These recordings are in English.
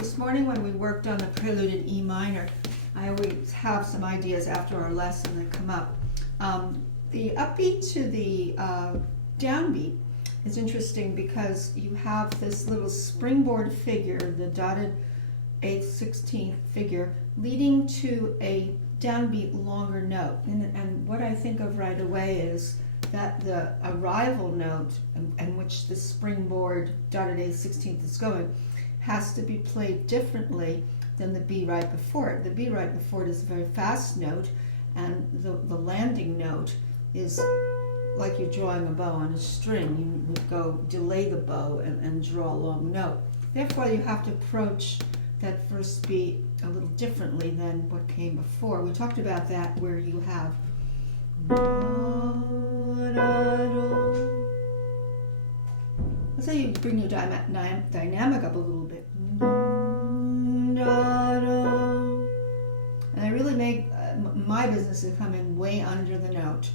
This morning when we worked on the Prelude in E minor, I always have some ideas after our lesson that come up. The upbeat to the downbeat is interesting because you have this little springboard figure, the dotted 8th, 16th figure, leading to a downbeat longer note. And what I think of right away is that the arrival note, in which the springboard dotted 8th, 16th is going, has to be played differently than the B right before it. The B right before it is a very fast note, and the landing note is like you're drawing a bow on a string. You would go delay the bow and draw a long note. Therefore, you have to approach that first beat a little differently than what came before. We talked about that where you have let's say you bring your dynamic up a little bit. And I really make my business to come in way under the note.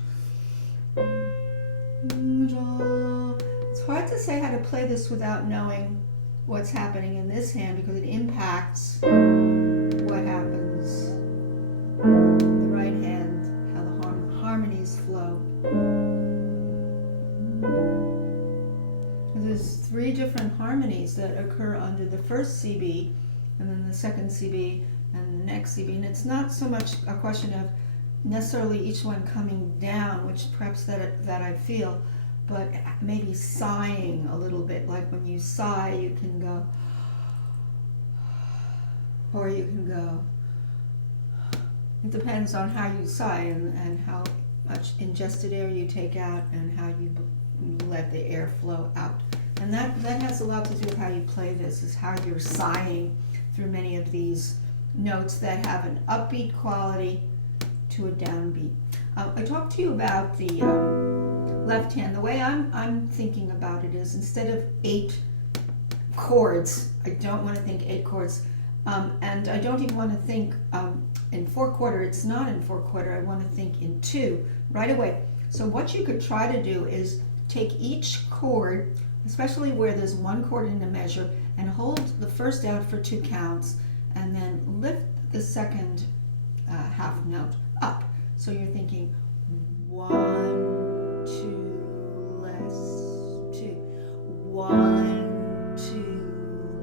It's hard to say how to play this without knowing what's happening in this hand because it impacts what happens in the right hand, how the harmonies flow. There's 3 different harmonies that occur under the first CB, and then the second CB, and the next CB. And it's not so much a question of necessarily each one coming down, which perhaps that I feel, but maybe sighing a little bit. Like when you sigh, you can go, or you can go. It depends on how you sigh and how much ingested air you take out and how you let the air flow out. And that has a lot to do with how you play this, is how you're sighing through many of these notes that have an upbeat quality to a downbeat. I talked to you about the left hand. The way I'm thinking about it is instead of 8 chords, I don't want to think 8 chords, and I don't even want to think in 4/4. It's not in 4/4. I want to think in 2 right away. So what you could try to do is take each chord, especially where there's 1 chord in the measure, and hold the first out for 2 counts, and then lift the second half note up. So you're thinking 1, 2, less 2, 1, 2,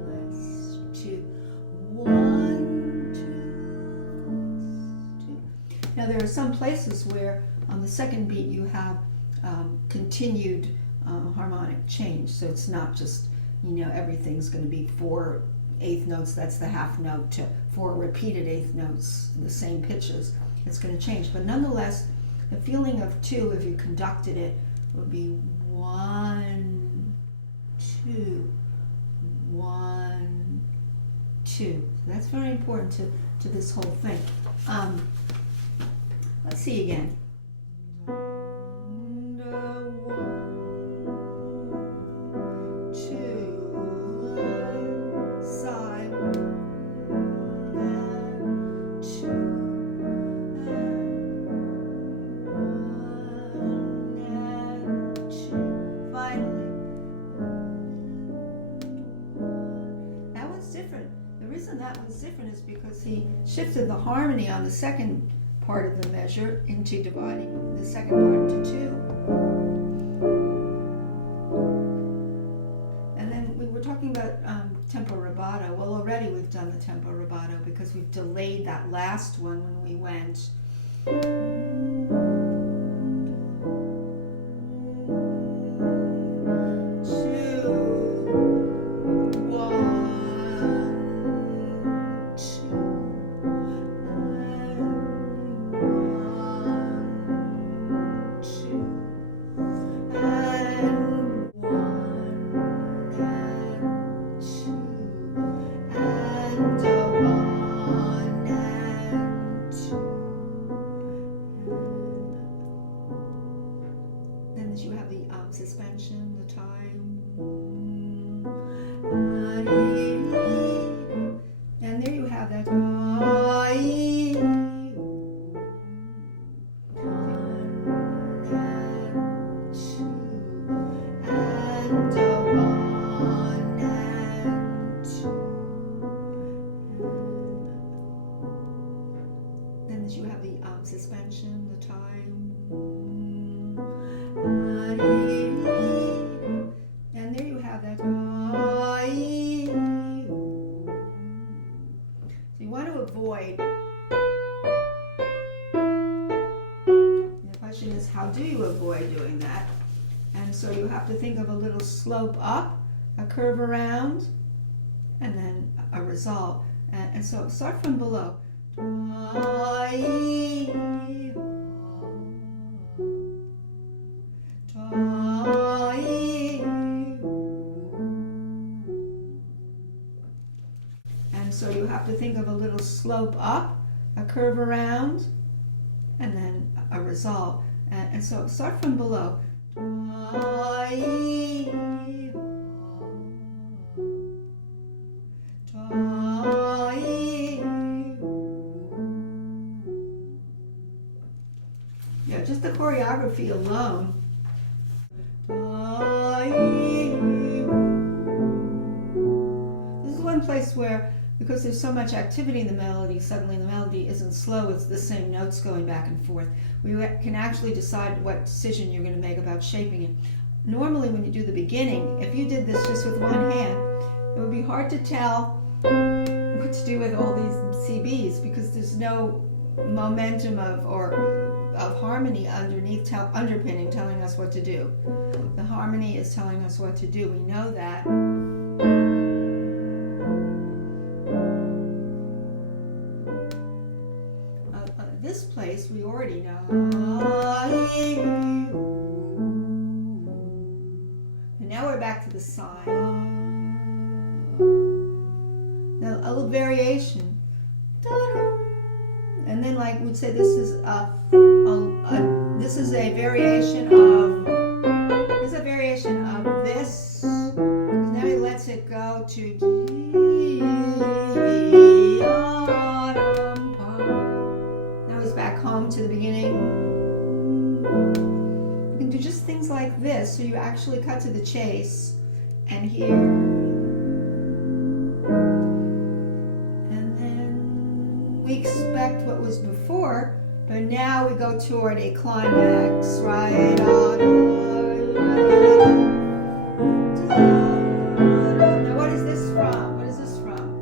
less 2, 1, 2, less 2. Now there are some places where on the second beat you have continued harmonic change, so it's not just, everything's going to be 4 eighth notes, that's the half note, to 4 repeated eighth notes, the same pitches. It's going to change, but nonetheless the feeling of 2, if you conducted it, would be 1, 2, 1, 2. That's very important to this whole thing. Let's see again. Different is because he shifted the harmony on the second part of the measure into dividing the second part into 2. And then we were talking about tempo rubato. Well, already we've done the tempo rubato because we've delayed that last one when we went. avoid. The question is, how do you avoid doing that? And so you have to think of a little slope up, a curve around, and then a resolve. And so start from below. And so you have to think of a little slope up, a curve around, and then a resolve. And so start from below. Yeah, just the choreography alone. This is one place where, because there's so much activity in the melody, suddenly the melody isn't slow, it's the same notes going back and forth. We can actually decide what decision you're going to make about shaping it. Normally when you do the beginning, if you did this just with one hand, it would be hard to tell what to do with all these CBs because there's no momentum of harmony underneath, underpinning, telling us what to do. The harmony is telling us what to do. We know that. This place we already know. And now we're back to the sign. Now a little variation. And then, like we'd say, this is a variation of this. Now he lets it go to D. Now he's back home to the beginning. You can do just things like this, so you actually cut to the chase, and here. We expect what was before, but now we go toward a climax, right? Now what is this from? What is this from?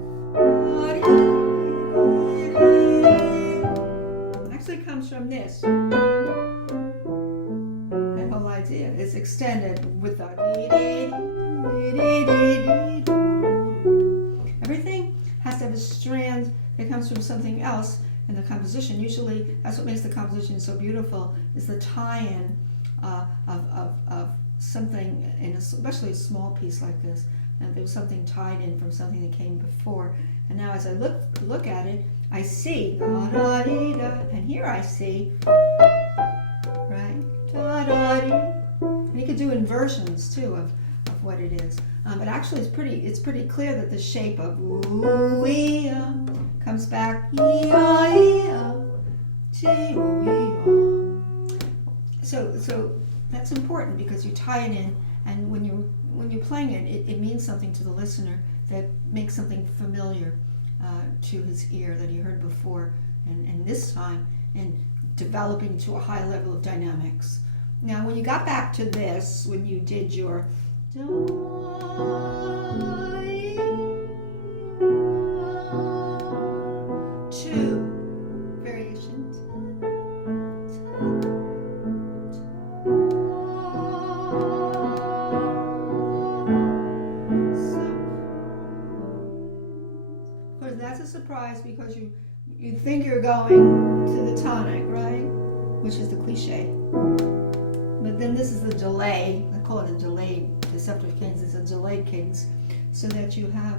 It actually comes from this. That whole idea is extended with the everything has to have a strand. It comes from something else in the composition. Usually, that's what makes the composition so beautiful, is the tie-in of something, especially a small piece like this. And there was something tied in from something that came before. And now as I look at it, I see, and here I see, right? And you could do inversions too of what it is. But actually, it's pretty clear that the shape of comes back. So that's important because you tie it in, and when you're playing it, it means something to the listener that makes something familiar to his ear that he heard before, and this time, and developing to a high level of dynamics. Now, when you got back to this, when you did your two variations. Of course, that's a surprise because you think you're going to the tonic, right? Which is the cliche. But then this is the delay. I call it a delayed deceptive cadence. It's a delayed cadence, so that you have.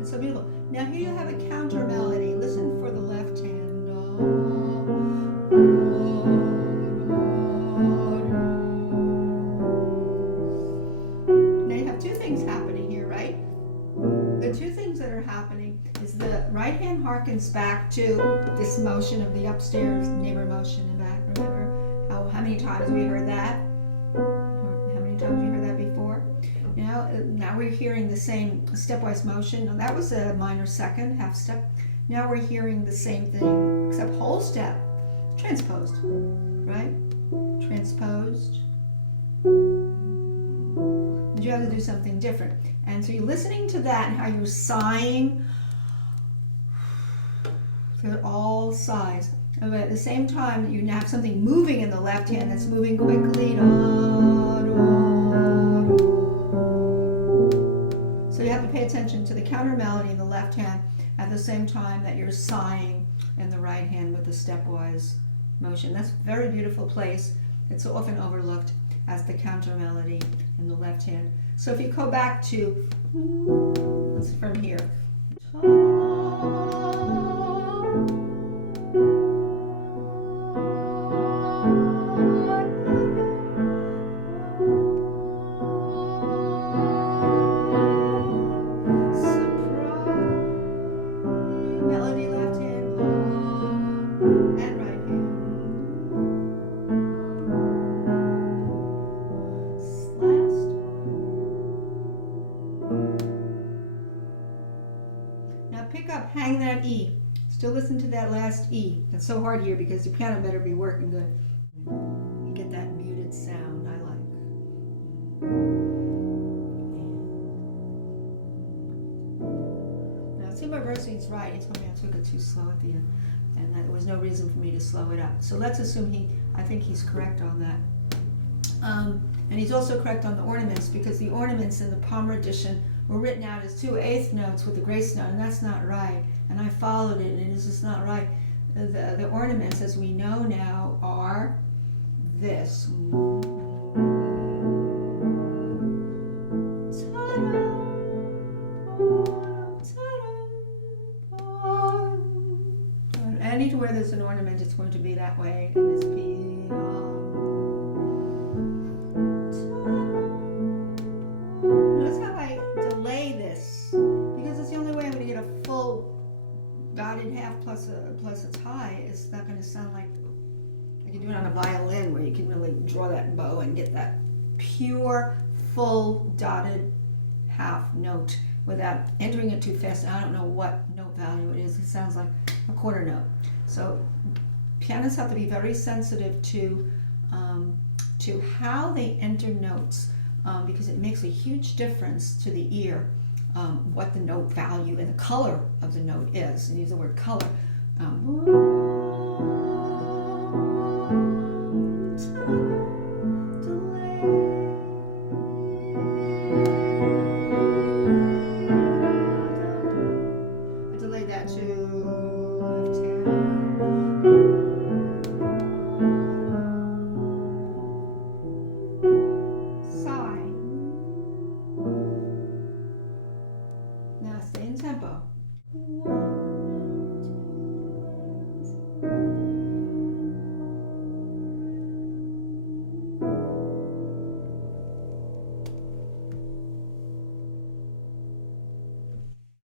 It's so beautiful. Now here you have a counter melody. Listen for the left hand. Now you have two things happening here, right? The two things that are happening is the right hand harkens back to this motion of the upstairs neighbor motion in back. Remember how many times we heard that? Or how many times we heard that before? Now we're hearing the same stepwise motion. Now that was a minor second, half step. Now we're hearing the same thing, except whole step. Transposed, right? Transposed. Did you have to do something different. And so you're listening to that and how you're sighing. They're all sighs. But at the same time, you have something moving in the left hand that's moving quickly. So you have to pay attention to the counter melody in the left hand at the same time that you're sighing in the right hand with the stepwise motion. That's a very beautiful place. It's often overlooked as the counter melody in the left hand. So if you go back to, let's from here. Melody left hand, and right hand. Last. Now pick up, hang that E. Still listen to that last E. It's so hard here because the piano better be working good. You get that muted sound I like. Now see my versing's right. He told me I took it too slow at the end. And there was no reason for me to slow it up. So let's assume I think he's correct on that. And he's also correct on the ornaments, because the ornaments in the Palmer edition were written out as 2 eighth notes with the grace note, and that's not right. And I followed it, and it's just not right. The ornaments, as we know now, are this. Anywhere there's an ornament, it's going to be that way in this piece. Notice how I delay this, because it's the only way I'm going to get a full dotted half plus a tie. It's not going to sound like you do it on a violin, where you can really draw that bow and get that pure, full dotted half note without entering it too fast. I don't know what note value it is. It sounds like a quarter note. So pianists have to be very sensitive to how they enter notes, because it makes a huge difference to the ear what the note value and the color of the note is. And use the word color.